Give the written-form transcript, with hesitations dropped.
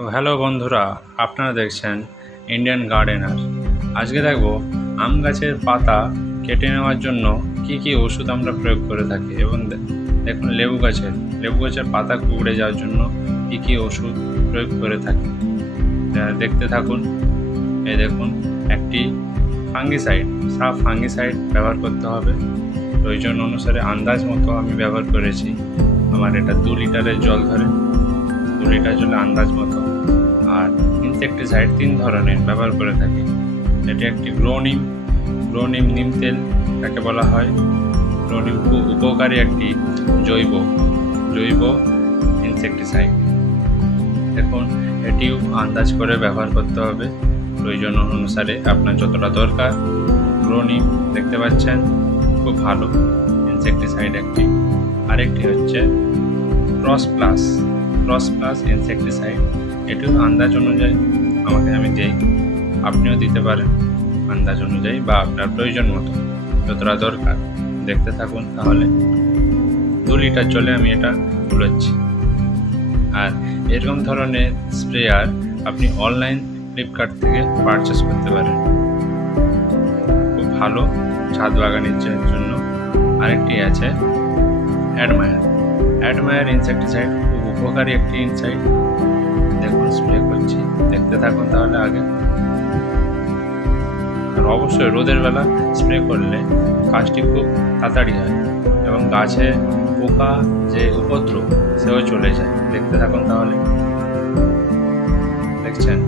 তো হ্যালো বন্ধুরা, আপনারা দেখছেন ইন্ডিয়ান গার্ডেনার। আজকে দেখব আম গাছের পাতা কেটে নেওয়ার জন্য কি কি ওষুধ আমরা প্রয়োগ করে থাকি, এবং দেখুন লেবু গাছের পাতা কুঁকড়ে যাওয়ার জন্য কি কি ওষুধ প্রয়োগ করে থাকি। দেখতে থাকুন। এই দেখুন, একটি ফাঙ্গিসাইড ব্যবহার করতে হবে। প্রয়োজন অনুসারে আন্দাজ মতো আমি ব্যবহার করেছি। আমার এটা 2 লিটারের জল ধরে, 2 লিটার জলে আন্দাজ মতো। আর ইনসেকটিসাইড 3 ধরনের ব্যবহার করে থাকি। এটি একটি গ্রো নিম তেল তাকে বলা হয়। গ্রো নিম খুব উপকারী একটি জৈব ইনসেকটিসাইড। দেখুন, এটিও আন্দাজ করে ব্যবহার করতে হবে, প্রয়োজন অনুসারে আপনার যতটা দরকার। গ্রো নিম দেখতে পাচ্ছেন, খুব ভালো ইনসেকটিসাইড একটি। আরেকটি হচ্ছে ক্রস প্লাস ইনসেকটিসাইড। এটিও আন্দাজ অনুযায়ী আমি দিই, আপনিও দিতে পারেন আন্দাজ অনুযায়ী বা আপনার প্রয়োজন মতো যতটা দরকার। দেখতে থাকুন। তাহলে 2 লিটার জলে আমি এটা গুলোচ্ছি। আর এরকম ধরনের স্প্রেয়ার আপনি অনলাইন ফ্লিপকার্ট থেকে পারচেস করতে পারেন, খুব ভালো ছাদ বাগানের জন্য। আরেকটি আছে অ্যাডমায়ার ইনসেকটিসাইড, খুব উপকারী একটি ইনসাইড। দেখুন, স্প্রে করছি, দেখতে থাকুন। তাহলে আগে আর অবশ্যই রোদের বেলা স্প্রে করলে কাজটি খুব তাড়াতাড়ি হয় এবং গাছে পোকা যে উপদ্রব সেও চলে যায়। দেখতে থাকুন। তাহলে দেখছেন